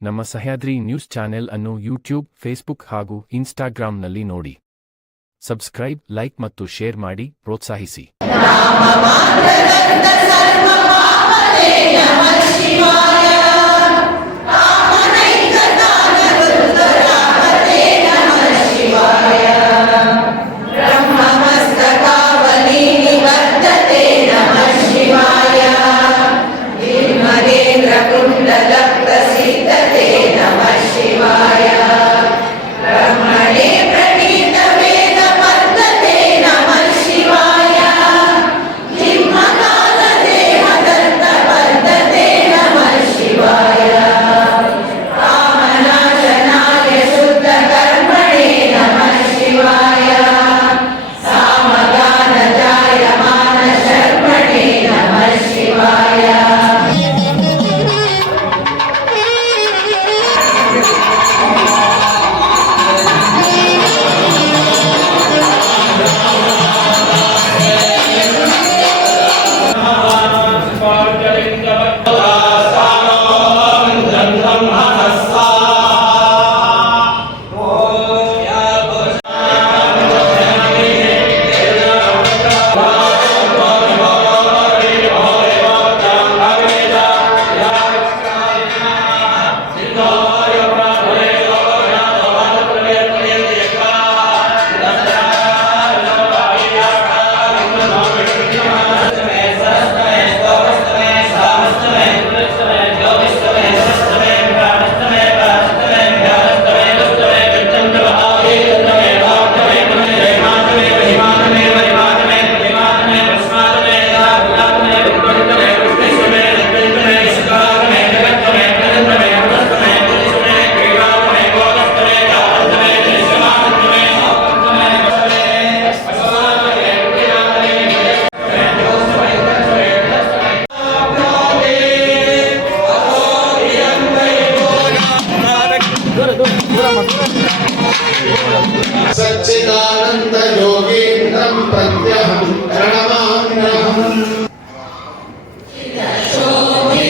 ನಮ್ಮ Sahyadri news channel ಅನ್ನು YouTube, Facebook ಹಾಗೂ ಇನ್ಸ್ಟಾಗ್ರಾಂನಲ್ಲಿ ನೋಡಿ. ಸಬ್ಸ್ಕ್ರೈಬ್, ಲೈಕ್ ಮತ್ತು ಶೇರ್ ಮಾಡಿ ಪ್ರೋತ್ಸಾಹಿಸಿ. सच्चिदानंद योगीन्द्रं प्रत्यहं प्रणमाम्यहम्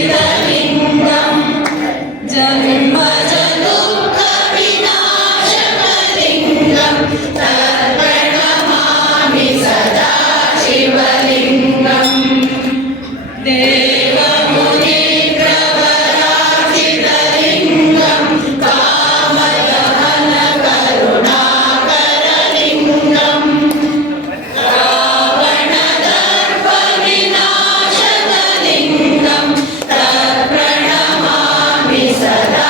शोभितलिङ्गं जन्मजदुःखविनाशकलिङ्गं तत्प्रणमामि सदा शिवलिङ्गम् देवमुनीन्द्रवराजितलिङ्गं कामदहनकरुणाकरलिङ्गं रावणदर्पविनाशकलिङ्गं तत्प्रणमामि सदा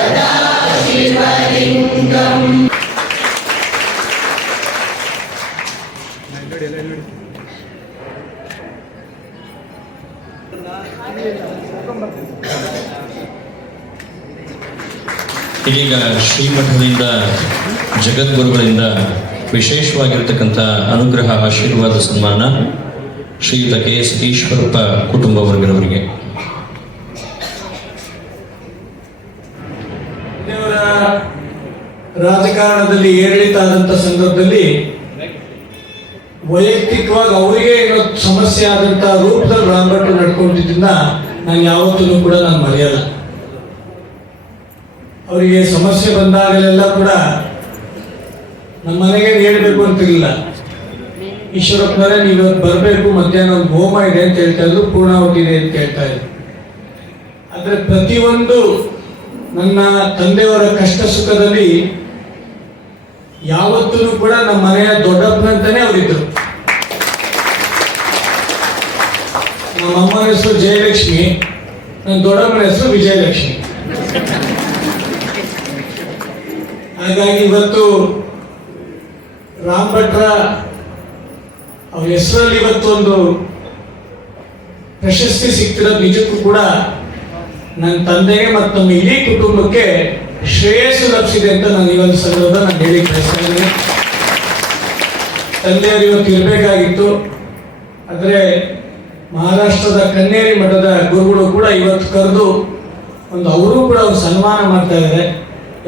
सदा शिवलिङ्गम् ಇದೀಗ ಶ್ರೀಮಠದಿಂದ ಜಗದ್ಗುರುಗಳಿಂದ ವಿಶೇಷವಾಗಿರ್ತಕ್ಕಂಥ ಅನುಗ್ರಹ ಆಶೀರ್ವಾದ ಸನ್ಮಾನ ಶ್ರೀಯುತ KS ಈಶ್ವರಪ್ಪ ಕುಟುಂಬ ವರ್ಗದವರಿಗೆ. ದೇವರ ರಾಜಕಾರಣದಲ್ಲಿ ಏರಿಳಿತ ಆದಂತ ಸಂದರ್ಭದಲ್ಲಿ ವೈಯಕ್ತಿಕವಾಗಿ ಅವರಿಗೆ ಏನೋ ಸಮಸ್ಯೆ ಆದಂತ ರೂಪದಲ್ಲಿ ರಾಮಭಟ್ರು ನಡ್ಕೊಂಡಿದ್ದನ್ನ ನಾನು ಯಾವತ್ತೂ ಕೂಡ ನಾನು ಮರೆಯಲ್ಲ. ಅವರಿಗೆ ಸಮಸ್ಯೆ ಬಂದಾಗಲೆಲ್ಲ ಕೂಡ ನಮ್ಮ ಮನೆಗೆ ಹೇಳ್ಬೇಕು ಅಂತಿರಲಿಲ್ಲ. ಈಶ್ವರಪ್ಪನವರೇ ನೀವು ಬರಬೇಕು, ಮಧ್ಯಾಹ್ನ ಒಂದು ಹೋಮ ಇದೆ ಅಂತ ಹೇಳ್ತಾ ಇದ್ರು, ಪೂರ್ಣಾವತಿ ಇದೆ ಅಂತ ಹೇಳ್ತಾ ಇದ್ರು. ಆದರೆ ಪ್ರತಿಯೊಂದು ನನ್ನ ತಂದೆಯವರ ಕಷ್ಟ ಸುಖದಲ್ಲಿ ಯಾವತ್ತೂ ಕೂಡ ನಮ್ಮ ಮನೆಯ ದೊಡ್ಡಪ್ಪನಂತಾನೆ ಅವರಿದ್ರು. ನಮ್ಮ ಅಮ್ಮನ ಹೆಸರು ಜಯಲಕ್ಷ್ಮಿ, ನನ್ನ ದೊಡ್ಡಮ್ಮನ ಹೆಸರು ವಿಜಯಲಕ್ಷ್ಮಿ. ಹಾಗಾಗಿ ಇವತ್ತು ರಾಮಭಟ್ರ ಅವ್ರ ಹೆಸರಲ್ಲಿ ಇವತ್ತೊಂದು ಪ್ರಶಸ್ತಿ ಸಿಗ್ತಿರೋದು ನಿಜಕ್ಕೂ ಕೂಡ ನನ್ನ ತಂದೆಗೆ ಮತ್ತು ನಮ್ಮ ಇಡೀ ಕುಟುಂಬಕ್ಕೆ ಶ್ರೇಯಸ್ಸು ಲಭಿಸಿದೆ ಅಂತ ನಾನು ಈ ಒಂದು ಸಂದರ್ಭ ನಾನು ಹೇಳಿ ಬಯಸ್ತಾ ಇದ್ದೀನಿ. ತಂದೆಯವರು ಇವತ್ತು ಇರಬೇಕಾಗಿತ್ತು, ಆದರೆ ಮಹಾರಾಷ್ಟ್ರದ ಕನ್ನೇರಿ ಮಠದ ಗುರುಗಳು ಕೂಡ ಇವತ್ತು ಕರೆದು ಅವರು ಕೂಡ ಒಂದು ಸನ್ಮಾನ ಮಾಡ್ತಾ ಇದ್ದಾರೆ.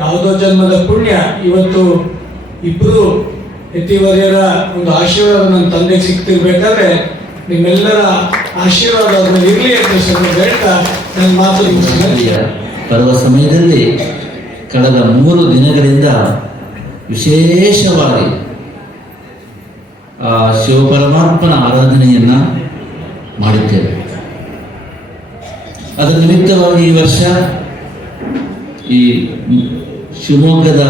ಯಾವುದೋ ಜನ್ಮದ ಪುಣ್ಯ ಇವತ್ತು ಇಬ್ಬರು ಯತಿವರ್ಯರ ಒಂದು ಆಶೀರ್ವಾದ ನನ್ನ ತಂದೆಗೆ ಸಿಗ್ತಿರ್ಬೇಕಾದ್ರೆ ನಿಮ್ಮೆಲ್ಲರ ಆಶೀರ್ವಾದ ಅದನ್ನು ಇರಲಿ ಅಂತ ಹೇಳ್ತಾ ನನ್ನ ಮಾತು ಬರುವ ಸಮಯದಲ್ಲಿ ಕಳೆದ 3 ದಿನಗಳಿಂದ ವಿಶೇಷವಾಗಿ ಆ ಶಿವಪರಮಾತ್ಮನ ಆರಾಧನೆಯನ್ನ ಮಾಡುತ್ತೇವೆ. ಅದರ ನಿಮಿತ್ತವಾಗಿ ಈ ವರ್ಷ ಈ ಶಿವಮೊಗ್ಗದ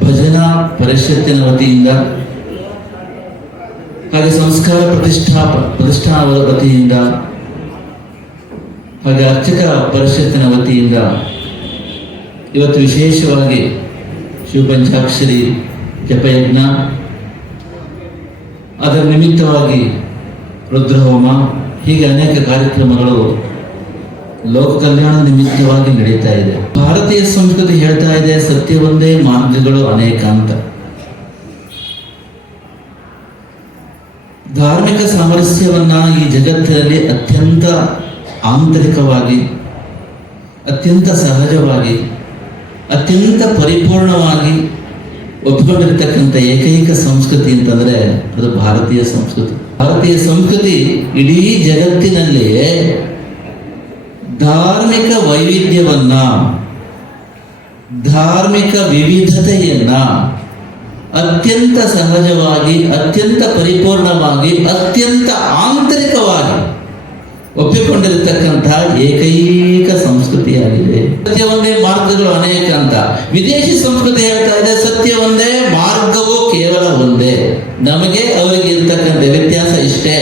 ಭಜನಾ ಪರಿಷತ್ತಿನ ವತಿಯಿಂದ ಹಾಗೆ ಸಂಸ್ಕಾರ ಪ್ರತಿಷ್ಠಾನದ ವತಿಯಿಂದ ಹಾಗೆ ಅರ್ಚಕ ಪರಿಷತ್ತಿನ ವತಿಯಿಂದ ಇವತ್ತು ವಿಶೇಷವಾಗಿ ಶಿವಪಂಚಾಕ್ಷರಿ ಜಪಯಜ್ಞ, ಅದರ ನಿಮಿತ್ತವಾಗಿ ರುದ್ರಹೋಮ, ಹೀಗೆ ಅನೇಕ ಕಾರ್ಯಕ್ರಮಗಳು ಲೋಕ ಕಲ್ಯಾಣ ನಿಮಿತ್ತವಾಗಿ ನಡೀತಾ ಇದೆ. ಭಾರತೀಯ ಸಂಸ್ಕೃತಿ ಹೇಳ್ತಾ ಇದೆ ಸತ್ಯವೊಂದೇ ಮಾರ್ಗಗಳು ಅನೇಕ ಅಂತ. ಧಾರ್ಮಿಕ ಸಾಮರಸ್ಯವನ್ನ ಈ ಜಗತ್ತಿನಲ್ಲಿ ಅತ್ಯಂತ ಆಂತರಿಕವಾಗಿ, ಅತ್ಯಂತ ಸಹಜವಾಗಿ, ಅತ್ಯಂತ ಪರಿಪೂರ್ಣವಾಗಿ ಒಪ್ಪಿಕೊಂಡಿರ್ತಕ್ಕಂಥ ಏಕೈಕ ಸಂಸ್ಕೃತಿ ಅಂತಂದ್ರೆ ಅದು ಭಾರತೀಯ ಸಂಸ್ಕೃತಿ. ಭಾರತೀಯ ಸಂಸ್ಕೃತಿ ಇಡೀ ಜಗತ್ತಿನಲ್ಲಿ ಧಾರ್ಮಿಕ ವೈವಿಧ್ಯವನ್ನ, ಧಾರ್ಮಿಕ ವಿವಿಧತೆಯನ್ನ ಅತ್ಯಂತ ಸಹಜವಾಗಿ, ಅತ್ಯಂತ ಪರಿಪೂರ್ಣವಾಗಿ, ಅತ್ಯಂತ ಆಂತರಿಕವಾಗಿ ಒಪ್ಪಿಕೊಂಡಿರತಕ್ಕಂತಹ ಏಕೈಕ ಸಂಸ್ಕೃತಿಯಾಗಿದೆ. ಸತ್ಯವೊಂದೇ ಮಾರ್ಗಗಳು ಅನೇಕ ಅಂತ ವಿದೇಶಿ ಸಂಸ್ಕೃತಿ ಹೇಳ್ತಾ ಇದೆ ಸತ್ಯ ಒಂದೇ, ಮಾರ್ಗವು ಕೇವಲ ಒಂದೇ. ನಮಗೆ ಅವರಿಗೆ ಇರ್ತಕ್ಕಂಥ ವ್ಯತ್ಯಾಸ ಇಷ್ಟೇ.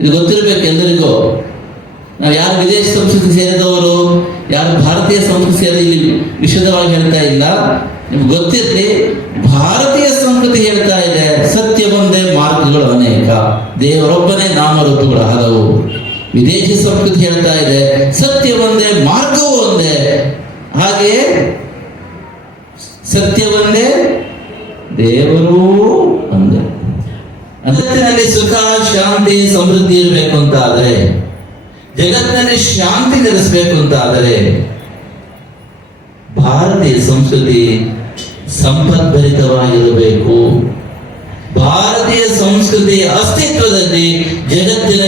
ಇದು ಗೊತ್ತಿರಬೇಕು ಎಲ್ಲರಿಗೂ. ನಾವು ಯಾರು ವಿದೇಶಿ ಸಂಸ್ಕೃತಿ ಸೇರಿದವರು, ಯಾರು ಭಾರತೀಯ ಸಂಸ್ಕೃತಿ ಸೇರಿ ಇಲ್ಲಿ ವಿಶದವಾಗಿ ಹೇಳ್ತಾ ಇಲ್ಲ. ನಿಮ್ಗೆ ಗೊತ್ತಿರಲಿ, ಭಾರತೀಯ ಸಂಸ್ಕೃತಿ ಹೇಳ್ತಾ ಇದೆ ಸತ್ಯ ಒಂದೇ, ಮಾರ್ಗಗಳು ಅನೇಕ, ದೇವರೊಬ್ಬನೇ, ನಾಮರೂಪಗಳು ಹಲವು. ವಿದೇಶಿ ಸಂಸ್ಕೃತಿ ಹೇಳ್ತಾ ಇದೆ ಸತ್ಯ ಒಂದೇ, ಮಾರ್ಗವೂ ಒಂದೇ, ಹಾಗೆಯೇ ಸತ್ಯ ಒಂದೇ, ದೇವರೂ ಒಂದೇ. ಜಗತ್ತಿನಲ್ಲಿ ಸುಖ, ಶಾಂತಿ, ಸಮೃದ್ಧಿ ಇರಬೇಕು ಅಂತ ಆದರೆ, ಜಗತ್ತಿನಲ್ಲಿ ಶಾಂತಿ ನೆಲೆಸಬೇಕು ಅಂತ ಆದರೆ ಭಾರತೀಯ ಸಂಸ್ಕೃತಿ ಸಂಪದ್ಭರಿತವಾಗಿರಬೇಕು. ಭಾರತೀಯ ಸಂಸ್ಕೃತಿಯ ಅಸ್ತಿತ್ವದಲ್ಲಿ ಜಗತ್ತಿನ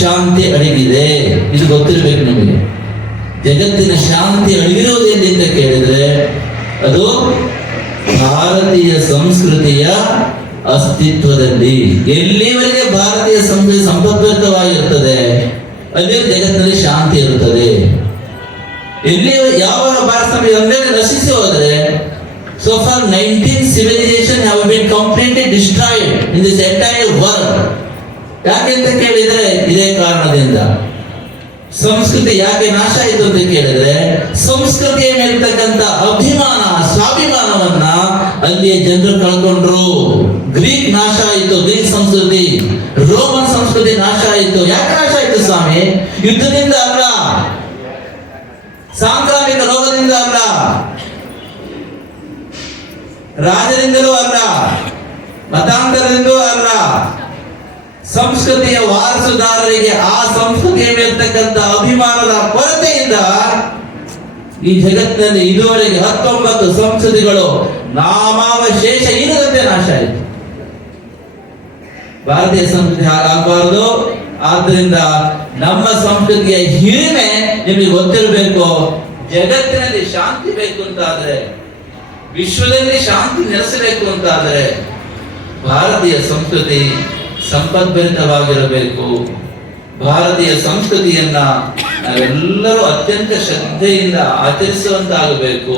ಶಾಂತಿ ಅಡಗಿದೆ. ಇದು ಗೊತ್ತಿರಬೇಕು ನಮಗೆ. ಜಗತ್ತಿನ ಶಾಂತಿ ಅಡಗಿರುವುದು ಎಲ್ಲಿ ಅಂತ ಕೇಳಿದ್ರೆ ಅದು ಭಾರತೀಯ ಸಂಸ್ಕೃತಿಯ ಅಸ್ತಿತ್ವದಲ್ಲಿ. ಎಲ್ಲಿವರೆಗೆ ಭಾರತೀಯ ಸಂಸ್ಕೃತಿ ಸಂಪದ್ಭರಿತವಾಗಿರುತ್ತದೆ ಅಲ್ಲಿ ಜಗತ್ತಿನಲ್ಲಿ ಶಾಂತಿ ಇರುತ್ತದೆ. ಎಲ್ಲಿ ಯಾವ ಭಾರತ ಒಂದೇ ನಶಿಸಿ ಹೋದ್ರೆ, so far 19 civilization have been completely destroyed in this entire world. ಯಾಕೆಂತ ಕೇಳಿದ್ರೆ ಇದೇ ಕಾರಣದಿಂದ ಸಂಸ್ಕೃತಿ ಯಾಕೆ ನಾಶ ಆಯಿತು ಅಂತ ಕೇಳಿದ್ರೆ ಸಂಸ್ಕೃತಿಯ ಮೇಲಿರ್ತಕ್ಕಂಥ ಅಭಿಮಾನ, ಸ್ವಾಭಿಮಾನವನ್ನ ಅಲ್ಲಿಯ ಜನರು ಕಳ್ಕೊಂಡ್ರು. ಗ್ರೀಕ್ ನಾಶ ಆಯಿತು, ಗ್ರೀಕ್ ಸಂಸ್ಕೃತಿ. ರೋಮನ್ ಸಂಸ್ಕೃತಿ ನಾಶ ಆಯಿತು. ಯಾಕೆ ನಾಶ ಆಯಿತು ಸ್ವಾಮಿ? ಯುದ್ಧದಿಂದ ಅಲ್ಲ, ಸಾಂಕ್ರಾಮಿಕ ರೋಗದಿಂದ ಅಲ್ಲ, ರಾಜರಿಂದಲೂ ಅಲ್ಲ, ಮತಾಂತರದಿಂದಲೂ ಅಲ್ಲ. ಸಂಸ್ಕೃತಿಯ ವಾರಸುದಾರರಿಗೆ ಆ ಸಂಸ್ಕೃತಿಯ ಮೇಲಿರ್ತಕ್ಕಂಥ ಅಭಿಮಾನದ ಕೊರತೆಯಿಂದ ಈ ಜಗತ್ತಿನಲ್ಲಿ ಇದುವರೆಗೆ 19 ಸಂಸ್ಕೃತಿಗಳು ನಾಮಾವಶೇಷ ಇಲ್ಲದಂತೆ ನಾಶ ಆಯಿತು. ಭಾರತೀಯ ಸಂಸ್ಕೃತಿ ಹಾಗಾಗಬಾರದು. ಆದ್ದರಿಂದ ನಮ್ಮ ಸಂಸ್ಕೃತಿಯ ಹಿರಿಮೆ ನಿಮಗೆ ಗೊತ್ತಿರಬೇಕು. ಜಗತ್ತಿನಲ್ಲಿ ಶಾಂತಿ ಬೇಕು ಅಂತಾದ್ರೆ, ವಿಶ್ವದಲ್ಲಿ ಶಾಂತಿ ನೆಲೆಸಬೇಕು ಅಂತಾದ್ರೆ ಭಾರತೀಯ ಸಂಸ್ಕೃತಿ ಸಂಪದ್ಭರಿತವಾಗಿರಬೇಕು. ಭಾರತೀಯ ಸಂಸ್ಕೃತಿಯನ್ನ ನಾವೆಲ್ಲರೂ ಅತ್ಯಂತ ಶ್ರದ್ಧೆಯಿಂದ ಆಚರಿಸುವಂತಾಗಬೇಕು.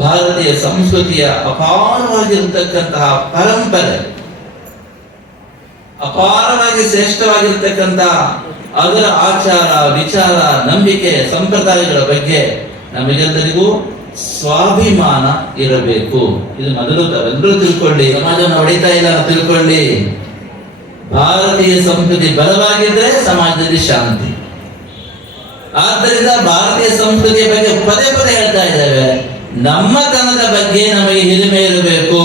ಭಾರತೀಯ ಸಂಸ್ಕೃತಿಯ ಅಪಾರವಾಗಿರತಕ್ಕಂತಹ ಪರಂಪರೆ, ಅಪಾರವಾಗಿ ಶ್ರೇಷ್ಠವಾಗಿರ್ತಕ್ಕಂಥ ಅದರ ಆಚಾರ, ವಿಚಾರ, ನಂಬಿಕೆ, ಸಂಪ್ರದಾಯಗಳ ಬಗ್ಗೆ ನಮಗೆಲ್ಲರಿಗೂ ಸ್ವಾಭಿಮಾನ ಇರಬೇಕು. ಇದು ಮೊದಲು ತಾವೆಲ್ಲರೂ ತಿಳ್ಕೊಳ್ಳಿ. ಸಮಾಜವನ್ನು ಹೊಡಿತಾ ಇಲ್ಲ ತಿಳ್ಕೊಳ್ಳಿ. ಭಾರತೀಯ ಸಂಸ್ಕೃತಿ ಬಲವಾಗಿದ್ರೆ ಸಮಾಜದಲ್ಲಿ ಶಾಂತಿ. ಆದ್ದರಿಂದ ಭಾರತೀಯ ಸಂಸ್ಕೃತಿಯ ಬಗ್ಗೆ ಪದೇ ಪದೇ ಹೇಳ್ತಾ ಇದ್ದೇವೆ. ನಮ್ಮತನದ ಬಗ್ಗೆ ನಮಗೆ ಹಿರಿಮೆ ಇರಬೇಕು.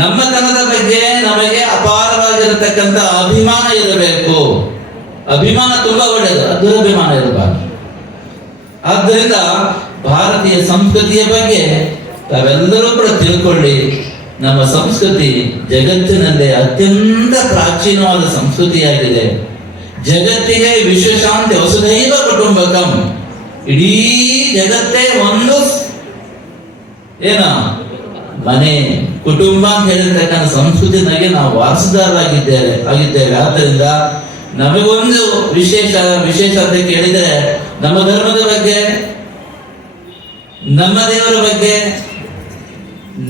ನಮ್ಮತನದ ಬಗ್ಗೆ ನಮಗೆ ಅಪಾರವಾಗಿರತಕ್ಕಂಥ ಅಭಿಮಾನ ಇರಬೇಕು. ಅಭಿಮಾನ ತುಂಬಾ ಒಳ್ಳೆಯದು, ದುರಭಿಮಾನ ಇರಬಾರದು. ಆದ್ದರಿಂದ ಭಾರತೀಯ ಸಂಸ್ಕೃತಿಯ ಬಗ್ಗೆ ತಾವೆಲ್ಲರೂ ಕೂಡ ತಿಳ್ಕೊಳ್ಳಿ. ನಮ್ಮ ಸಂಸ್ಕೃತಿ ಜಗತ್ತಿನಲ್ಲೇ ಅತ್ಯಂತ ಪ್ರಾಚೀನವಾದ ಸಂಸ್ಕೃತಿಯಾಗಿದೆ. ಜಗತ್ತಿಗೆ ವಿಶ್ವಶಾಂತಿ ವಸುಧೈವ ಕುಟುಂಬಕಂ. ಇಡೀ ಜಗತ್ತೇ ಒಂದು ಮನೆ, ಕುಟುಂಬ ಅಂತ ಹೇಳಿರ್ತಕ್ಕಂಥ ಸಂಸ್ಕೃತಿನಾಗೆ ನಾವು ವಾರಸುದಾರರಾಗಿದ್ದೇವೆ. ಆದ್ದರಿಂದ ನಮಗೊಂದು ವಿಶೇಷತೆ ಕೇಳಿದರೆ ನಮ್ಮ ಧರ್ಮದ ಬಗ್ಗೆ, ನಮ್ಮ ದೇವರ ಬಗ್ಗೆ,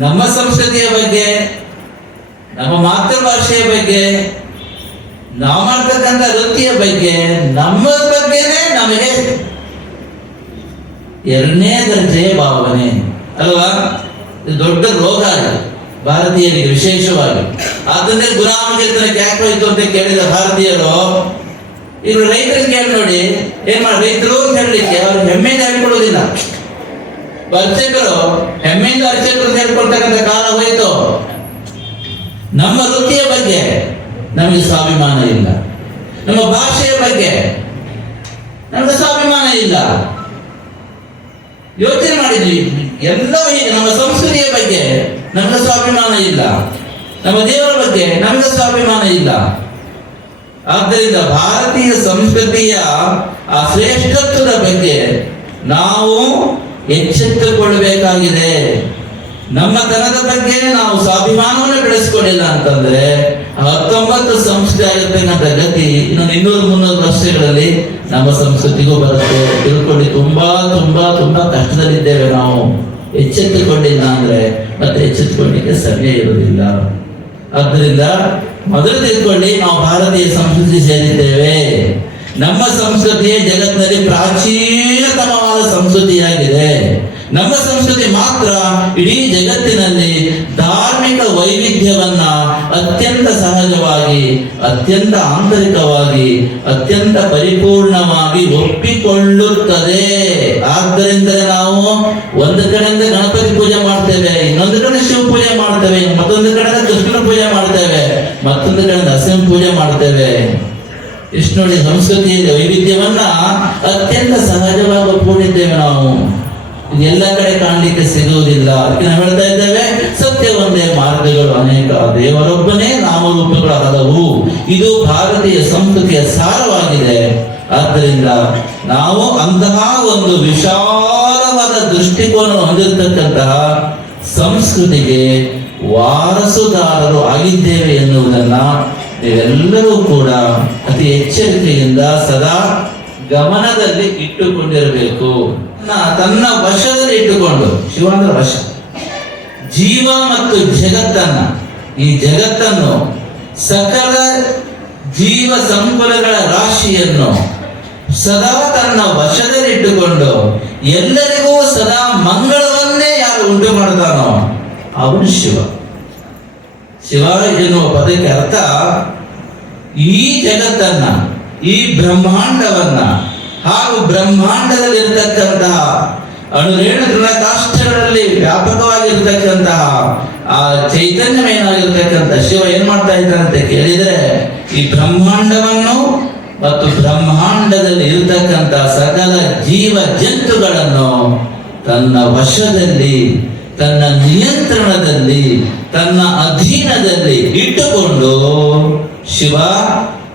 ನಮ್ಮ ಸಂಸ್ಕೃತಿಯ ಬಗ್ಗೆ, ನಮ್ಮ ಮಾತೃಭಾಷೆಯ ಬಗ್ಗೆ, ನಾವು ಮಾಡ್ತಕ್ಕಂಥ ವೃತ್ತಿಯ ಬಗ್ಗೆ, ನಮ್ಮ ಬಗ್ಗೆನೇ ನಮಗೆ 2ನೇ ದರ್ಜೆಯ ಭಾವನೆ ಅಲ್ವಾ? ಇದು ದೊಡ್ಡ ರೋಗ ಭಾರತೀಯರಿಗೆ ವಿಶೇಷವಾಗಿ. ಅದನ್ನೇ ಗುಲಾಮಗಿರ್ತನಕ್ಕೆ ಯಾಕೆ ಹೋಯ್ತು ಅಂತ ಕೇಳಿದ ಭಾರತೀಯರು, ಈಗ ರೈತರಿಗೆ ಕೇಳಿ ನೋಡಿ, ಏನ್ ಮಾಡಿ ರೈತರು ಅಂತ ಹೇಳಲಿಕ್ಕೆ ಅವ್ರು ಹೆಮ್ಮೆಯಿಂದ ಹೇಳ್ಕೊಡೋದಿಲ್ಲ. ಅರ್ಚಕರು ಹೆಮ್ಮೆಯಿಂದ ಅರ್ಚಕರು ಹೇಳ್ಕೊಳ್ತಕ್ಕಂಥ ಕಾಲ ಹೋಯ್ತು. ನಮ್ಮ ವೃತ್ತಿಯ ಬಗ್ಗೆ ನಮಗೆ ಸ್ವಾಭಿಮಾನ ಇಲ್ಲ. ನಮ್ಮ ಭಾಷೆಯ ಬಗ್ಗೆ ನಮಗೆ ಸ್ವಾಭಿಮಾನ ಇಲ್ಲ. ಯೋಚನೆ ಮಾಡಿದ್ವಿ ಎಲ್ಲವೂ ಹೀಗೆ. ನಮ್ಮ ಸಂಸ್ಕೃತಿಯ ಬಗ್ಗೆ ನಮಗೆ ಸ್ವಾಭಿಮಾನ ಇಲ್ಲ. ನಮ್ಮ ದೇವರ ಬಗ್ಗೆ ನಮಗೆ ಸ್ವಾಭಿಮಾನ ಇಲ್ಲ. ಆದ್ದರಿಂದ ಭಾರತೀಯ ಸಂಸ್ಕೃತಿಯ ಆ ಶ್ರೇಷ್ಠತ್ವದ ಬಗ್ಗೆ ನಾವು ಎಚ್ಚೆತ್ತುಕೊಳ್ಬೇಕಾಗಿದೆ. ನಮ್ಮ ತನದ ಬಗ್ಗೆ ನಾವು ಸ್ವಾಭಿಮಾನವನ್ನು ಬೆಳೆಸ್ಕೊಳ್ಳಿಲ್ಲ ಅಂತಂದ್ರೆ 19 ಸಂಸ್ಕೃತಿ ಆಗಿರ್ತಕ್ಕಂಥ ಗತಿ ಇನ್ನೊಂದು 200-300 ವರ್ಷಗಳಲ್ಲಿ ನಮ್ಮ ಸಂಸ್ಕೃತಿಗೂ ಬರುತ್ತೆ. ತಿಳ್ಕೊಳ್ಳಿ, ತುಂಬಾ ತುಂಬಾ ತುಂಬಾ ಕಷ್ಟದಲ್ಲಿದ್ದೇವೆ ನಾವು. ಎಚ್ಚೆತ್ತುಕೊಂಡಿಲ್ಲ ಅಂದ್ರೆ ಮತ್ತೆ ಎಚ್ಚೆತ್ತುಕೊಳ್ಳಿಕ್ಕೆ ಸಮಯ ಇರುವುದಿಲ್ಲ. ಆದ್ದರಿಂದ ಮೊದಲು ತಿಳ್ಕೊಳ್ಳಿ, ನಾವು ಭಾರತೀಯ ಸಂಸ್ಕೃತಿ ಸೇರಿದ್ದೇವೆ. ನಮ್ಮ ಸಂಸ್ಕೃತಿ ಜಗತ್ತಿನಲ್ಲಿ ಪ್ರಾಚೀನತಮವಾದ ಸಂಸ್ಕೃತಿಯಾಗಿದೆ. ನಮ್ಮ ಸಂಸ್ಕೃತಿ ಮಾತ್ರ ಇಡೀ ಜಗತ್ತಿನಲ್ಲಿ ಧಾರ್ಮಿಕ ವೈವಿಧ್ಯವನ್ನ ಅತ್ಯಂತ ಸಹಜವಾಗಿ, ಅತ್ಯಂತ ಆಂತರಿಕವಾಗಿ, ಅತ್ಯಂತ ಪರಿಪೂರ್ಣವಾಗಿ ಒಪ್ಪಿಕೊಳ್ಳುತ್ತದೆ. ಆದ್ದರಿಂದ ನಾವು ಒಂದು ಕಡೆಯಿಂದ ಗಣಪತಿ ಪೂಜೆ ಮಾಡ್ತೇವೆ, ಇನ್ನೊಂದು ಕಡೆ ಶಿವ ಪೂಜೆ ಮಾಡ್ತೇವೆ, ಮತ್ತೊಂದು ಕಡೆಯಿಂದ ಕೃಷ್ಣನ ಪೂಜೆ ಮಾಡ್ತೇವೆ, ಮತ್ತೊಂದು ಕಡೆಯಿಂದ ನರಸಿಂಹ ಪೂಜೆ ಮಾಡ್ತೇವೆ. ಇಷ್ಟು ನೋಡಿ, ಸಂಸ್ಕೃತಿಯಲ್ಲಿ ವೈವಿಧ್ಯವನ್ನ ಅತ್ಯಂತ ಸಹಜವಾಗಿ ಒಪ್ಪಿಕೊಂಡಿದ್ದೇವೆ ನಾವು. ಎಲ್ಲ ಕಡೆ ಕಾಣಲಿಕ್ಕೆ ಸಿಗುವುದಿಲ್ಲ. ಅದಕ್ಕೆ ನಾವು ಹೇಳ್ತಾ ಇದ್ದೇವೆ, ಸತ್ಯ ಒಂದೇ, ಮಾರ್ಗಗಳು ಅನೇಕ, ದೇವರೊಬ್ಬನೇ, ನಾಮರೂಪಗಳು ಹಲವು. ಇದು ಭಾರತೀಯ ಸಂಸ್ಕೃತಿಯ ಸಾರವಾಗಿದೆ. ಆದ್ದರಿಂದ ನಾವು ಅಂತಹ ಒಂದು ವಿಶಾಲವಾದ ದೃಷ್ಟಿಕೋನ ಹೊಂದಿರತಕ್ಕಂತಹ ಸಂಸ್ಕೃತಿಗೆ ವಾರಸುದಾರರು ಆಗಿದ್ದೇವೆ ಎನ್ನುವುದನ್ನ ನೀವೆಲ್ಲರೂ ಕೂಡ ಅತಿ ಎಚ್ಚರಿಕೆಯಿಂದ ಸದಾ ಗಮನದಲ್ಲಿ ಇಟ್ಟುಕೊಂಡಿರಬೇಕು. ತನ್ನ ವಶದಲ್ಲಿ ಇಟ್ಟುಕೊಂಡು, ಶಿವ ಅಂದ್ರೆ ವಶ, ಜೀವ ಮತ್ತು ಜಗತ್ತನ್ನ, ಈ ಜಗತ್ತನ್ನು, ಸಕಲ ಜೀವ ಸಂಕುಲಗಳ ರಾಶಿಯನ್ನು ಸದಾ ತನ್ನ ವಶದಲ್ಲಿಟ್ಟುಕೊಂಡು ಎಲ್ಲರಿಗೂ ಸದಾ ಮಂಗಳವನ್ನೇ ಯಾರು ಉಂಟು ಮಾಡ್ತಾನೋ ಅವನು ಶಿವ. ಶಿವ ಎನ್ನುವ ಪದಕ್ಕೆ ಅರ್ಥ ಈ ಜಗತ್ತನ್ನ, ಈ ಬ್ರಹ್ಮಾಂಡವನ್ನ ಹಾಗೂ ಬ್ರಹ್ಮಾಂಡದಲ್ಲಿರ್ತಕ್ಕಂತಹ ಅಣುರೇಣು ತೃಣಕಾಷ್ಟಗಳಲ್ಲಿ ವ್ಯಾಪಕವಾಗಿರ್ತಕ್ಕಂತಹ ಆ ಚೈತನ್ಯಮಯನಾಗಿರ್ತಕ್ಕಂಥ ಶಿವ ಏನ್ ಮಾಡ್ತಾ ಇದ್ದಾನೆ ಅಂತ ಕೇಳಿದ್ರೆ, ಈ ಬ್ರಹ್ಮಾಂಡವನ್ನು ಮತ್ತು ಬ್ರಹ್ಮಾಂಡದಲ್ಲಿ ಇರತಕ್ಕಂಥ ಸಕಲ ಜೀವ ಜಂತುಗಳನ್ನು ತನ್ನ ವಶದಲ್ಲಿ, ತನ್ನ ನಿಯಂತ್ರಣದಲ್ಲಿ, ತನ್ನ ಅಧೀನದಲ್ಲಿ ಇಟ್ಟುಕೊಂಡು ಶಿವ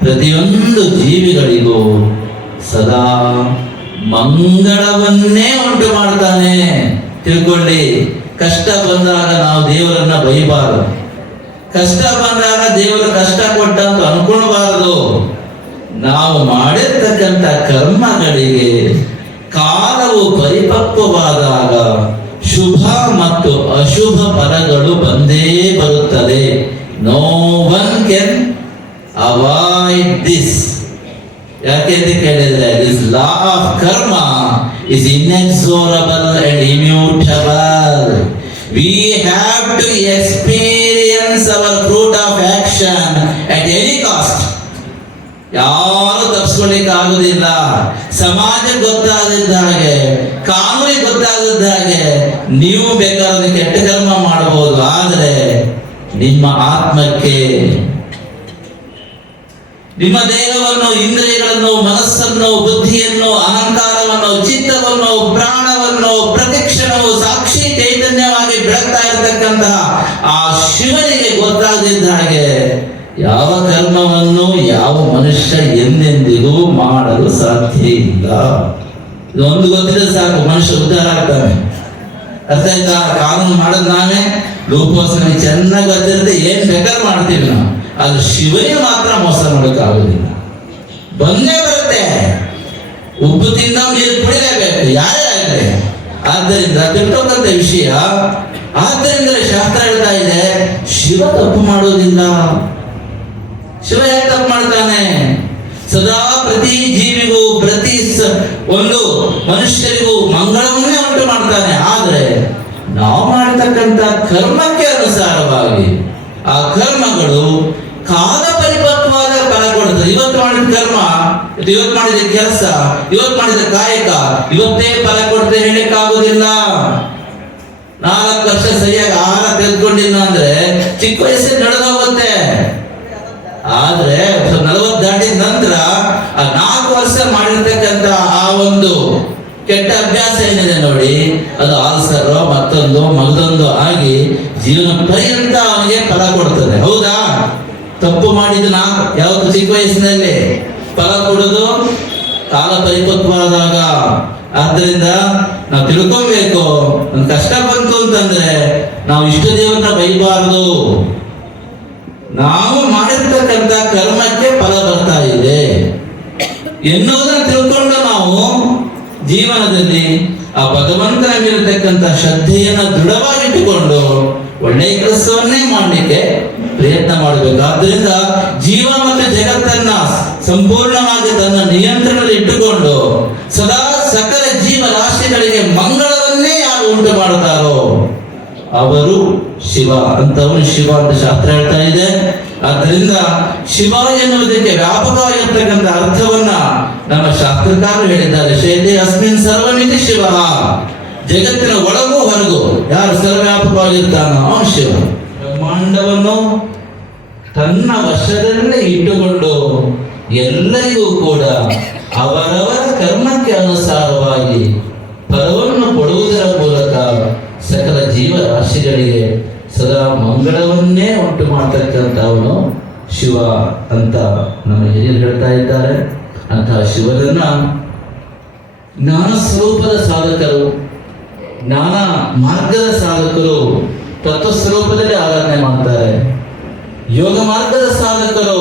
ಪ್ರತಿಯೊಂದು ಜೀವಿಗಳಿಗೂ ಸದಾ ಮಂಗಳವನ್ನೇ ಉಂಟು ಮಾಡ್ತಾನೆ. ತಿಳ್ಕೊಳ್ಳಿ, ಕಷ್ಟ ಬಂದಾಗ ನಾವು ದೇವರನ್ನ ಬೈಬಾರದು. ಕಷ್ಟ ಬಂದಾಗ ದೇವರು ಕಷ್ಟ ಕೊಟ್ಟ ಅಂತ ಅನ್ಕೊಳ್ಬಾರದು. ನಾವು ಮಾಡಿರ್ತಕ್ಕಂಥ ಕರ್ಮಗಳಿಗೆ ಕಾಲವು ಪರಿಪಕ್ವವಾದಾಗ ಶುಭ ಮತ್ತು ಅಶುಭ ಫಲಗಳು ಬಂದೇ ಬರುತ್ತದೆ. No one can avoid this. ಯಾಕೆಂತ ಕೇಳಿದ್ರೆ, this law of karma is inexorable and immutable. We have to experience our fruit of action at any cost. ಯಾರು ತಪ್ಪಿಸ್ಕೊಳ್ಳಿಕ್ಕೆ ಆಗುದಿಲ್ಲ. ಸಮಾಜಕ್ಕೆ ಗೊತ್ತಾಗದಿದ್ದ ಹಾಗೆ, ಕಾನೂನಿಗೆ ಗೊತ್ತಾಗದಿದ್ದ ಹಾಗೆ ನೀವು ಬೇಕಾದ್ರೆ ಕೆಟ್ಟ ಕರ್ಮ ಮಾಡಬಹುದು, ಆದರೆ ನಿಮ್ಮ ಆತ್ಮಕ್ಕೆ, ನಿಮ್ಮ ದೇಹವನ್ನು, ಇಂದ್ರಿಯಗಳನ್ನು, ಮನಸ್ಸನ್ನು, ಬುದ್ಧಿಯನ್ನು, ಅಹಂಕಾರವನ್ನು, ಚಿತ್ತವನ್ನು, ಪ್ರಾಣವನ್ನು ಪ್ರತಿಕ್ಷಣವು ಸಾಕ್ಷಿ ಚೈತನ್ಯವಾಗಿ ಬೆಳಗ್ತಾ ಇರತಕ್ಕಂತಹ ಆ ಶಿವನಿಗೆ ಗೊತ್ತಾಗದಿದ್ದ ಹಾಗೆ ಯಾವ ಕರ್ಮವನ್ನು ಯಾವ ಮನುಷ್ಯ ಎಂದೆಂದಿಗೂ ಮಾಡಲು ಸಾಧ್ಯ ಇಲ್ಲ. ಇದೊಂದು ಗೊತ್ತಿದ್ರೆ ಸಾಕು, ಮನುಷ್ಯ ಉದ್ಧಾರ ಆಗ್ತಾನೆ. ಅರ್ಥ ಆಯ್ತಾ? ಕಾನೂನು ಮಾಡೋದು ನಾವೇ, ಲೋಕೋಸನ ಚೆನ್ನಾಗಿ ಗೊತ್ತಿರುತ್ತೆ, ಏನ್ ಬೇಕಾದ್ರೂ ಮಾಡ್ತೀವಿ ನಾವು. ಆದ್ರೆ ಶಿವನಿಗೆ ಮಾತ್ರ ಮೋಸ ಮಾಡೋಕ್ಕಾಗೋದಿಲ್ಲ. ಬಂದೇ ಬರುತ್ತೆ. ಉಪ್ಪು ತಿಂದ ನೀರು ಕುಡಿಲೇಬೇಕು, ಯಾರೇ ಆಗಲಿ. ಆದ್ದರಿಂದ ತಿಳ್ಕೊಂಡಂತ ವಿಷಯ. ಆದ್ದರಿಂದಲೇ ಶಾಸ್ತ್ರ ಹೇಳ್ತಾ ಇದೆ, ಶಿವ ತಪ್ಪು ಮಾಡೋದಿಲ್ಲ. ಶಿವ ಯಾಕೆ ತಪ್ಪು ಮಾಡ್ತಾನೆ? ಸದಾ ಪ್ರತಿ ಜೀವಿಗೂ, ಪ್ರತಿ ಒಂದು ಮನುಷ್ಯರಿಗೂ ಮಂಗಳವನ್ನೇ ಉಂಟು ಮಾಡ್ತಾನೆ. ಆದ್ರೆ ನಾವು ಮಾಡತಕ್ಕಂತ ಕರ್ಮಕ್ಕೆ ಅನುಸಾರವಾಗಿ ಆ ಕರ್ಮಗಳು ಕಾಲ ಪರಿಪಕ್ವವಾದ ಫಲ ಕೊಡುತ್ತದೆ. ಇವತ್ತು ಮಾಡಿದ ಕರ್ಮ, ಇವತ್ತು ಮಾಡಿದ ಕೆಲಸ, ಇವತ್ತು ಮಾಡಿದ ಕಾಯಕ ಇವತ್ತೇ ಫಲ ಕೊಡುತ್ತೆ ಹೇಳಕ್ಕಾಗೋದಿಲ್ಲ. 4 ವರ್ಷ ಸರಿಯಾಗಿ ಆಹಾರ ತೆಗೆದುಕೊಂಡಿಲ್ಲ ಅಂದ್ರೆ ಚಿಕ್ಕ ವಯಸ್ಸಲ್ಲಿ ನಡೆದೋಗುತ್ತೆ. ಆದ್ರೆ 40 ದಾಟಿದ ನಂತರ ಆ 4 ವರ್ಷ ಮಾಡಿರ್ತಕ್ಕಂತ ಆ ಒಂದು ಕೆಟ್ಟ ಅಭ್ಯಾಸ ಏನಿದೆ ನೋಡಿ, ಅದು ಆಲ್ಸರ್ ಮತ್ತೊಂದು ಮಗದೊಂದು ಆಗಿ ಜೀವನ ಪರ್ಯಂತ ಅವನಿಗೆ ಫಲ ಕೊಡ್ತದೆ. ಹೌದಾ? ತಪ್ಪು ಮಾಡಿದ ಯಾವತ್ತು ಚಿಕ್ಕ ವಯಸ್ಸಿನಲ್ಲಿ ಫಲ ಕೊಡೋದು ಕಾಲ ಪರಿಪಕ್ವವಾದಾಗ. ಆದ್ದರಿಂದ ನಾವು ತಿಳ್ಕೊಬೇಕು, ಒಂದು ಕಷ್ಟ ಬಂತು ಅಂತಂದ್ರೆ ನಾವು ಇಷ್ಟ ದೇವರನ್ನ ಬೈಬಾರದು. ನಾವು ಮಾಡಿರ್ತಕ್ಕಂಥ ಕರ್ಮಕ್ಕೆ ಫಲ ಬರ್ತಾ ಇದೆ ಎನ್ನುವುದನ್ನು ತಿಳ್ಕೊಂಡು ನಾವು ಜೀವನದಲ್ಲಿ ಆ ಭಗವಂತನ ಮೇಲಿರ್ತಕ್ಕಂಥ ಶ್ರದ್ಧೆಯನ್ನ ದೃಢವಾಗಿಟ್ಟುಕೊಂಡು ಒಳ್ಳೆಯ ಕೆಲಸವನ್ನೇ ಮಾಡಲಿಕ್ಕೆ ಪ್ರಯತ್ನ ಮಾಡಬೇಕು. ಆದ್ದರಿಂದ ಜೀವ ಮತ್ತು ಜಗತ್ತನ್ನ ಸಂಪೂರ್ಣವಾಗಿ ತನ್ನ ನಿಯಂತ್ರಣದಲ್ಲಿ ಇಟ್ಟುಕೊಂಡು ಸದಾ ಸಕಲ ಜೀವ ರಾಶಿಗಳಿಗೆ ಮಂಗಳವನ್ನೇ ಯಾರು ಉಂಟು ಮಾಡುತ್ತಾರೋ ಅವರು ಶಿವ ಅಂತವನು ಶಿವ ಅಂತ ಶಾಸ್ತ್ರ ಹೇಳ್ತಾ ಇದೆ. ಆದ್ದರಿಂದ ಶಿವ ಎನ್ನುವುದಕ್ಕೆ ವ್ಯಾಪಕವಾಗಿರ್ತಕ್ಕಂಥ ಅರ್ಥವನ್ನ ನಮ್ಮ ಶಾಸ್ತ್ರಕಾರರು ಹೇಳಿದ್ದಾರೆ. ಶೈಲಿ ಅಸ್ಮಿನ್ ಸರ್ವಮಿತಿ ಶಿವ. ಜಗತ್ತಿನ ಒಳಗೂ ಹೊರಗೂ ಯಾರು ಸರ್ವವ್ಯಾಪಕವಾಗಿರ್ತಾನೋ ಅವನು ಶಿವ. ಬ್ರಹ್ಮಾಂಡವನ್ನು ತನ್ನ ವಶದಲ್ಲೇ ಇಟ್ಟುಕೊಂಡು ಎಲ್ಲರಿಗೂ ಕೂಡ ಅವರವರ ಕರ್ಮಕ್ಕೆ ಅನುಸಾರವಾಗಿ ಫಲವನ್ನು ಕೊಡುವುದರ ಮೂಲಕ ಸಕಲ ಜೀವರಾಶಿಗಳಿಗೆ ಸದಾ ಮಂಗಳವನ್ನೇ ಉಂಟು ಮಾಡತಕ್ಕಂಥವನು ಶಿವ ಅಂತ ನಮ್ಮ ಹಿರಿಯರು ಹೇಳ್ತಾ ಇದ್ದಾರೆ. ಅಂತಹ ಶಿವನನ್ನ ಜ್ಞಾನ ಸ್ವರೂಪದ ಸಾಧಕರು, ಜ್ಞಾನ ಮಾರ್ಗದ ಸಾಧಕರು ತತ್ವ ಸ್ವರೂಪದಲ್ಲಿ ಆರಾಧನೆ ಮಾಡ್ತಾರೆ. ಯೋಗ ಮಾರ್ಗದ ಸಾಧಕರು